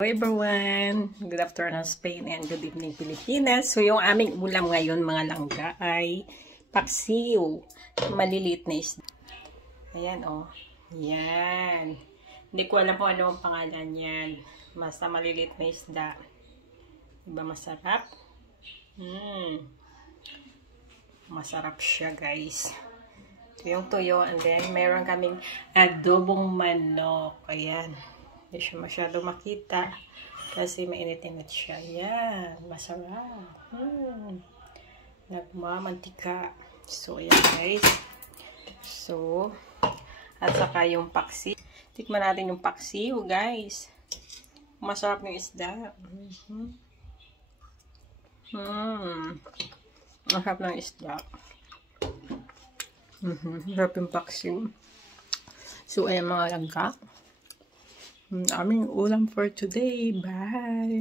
Hello everyone! Good afternoon Spain and good evening Pilipinas. So yung aming ulam ngayon mga langga ay paksiw. Maliliit na isda. Ayan o. Yan. Hindi ko alam kung ano ang pangalan yan. Basta maliliit na isda. Diba masarap? Masarap siya guys. Ito yung tuyo and then meron kaming adobong manok. Ayan. Hindi siya masyado makita kasi mainit-init siya. Yan. Masarap. Nagmamantika. So, ayan guys. So, at saka yung paksi. Tikman natin yung paksiw guys. Masarap yung isda. Masarap ng isda. Masarap yung paksiw. So, ayan mga langga. Aming ulam for today. Bye!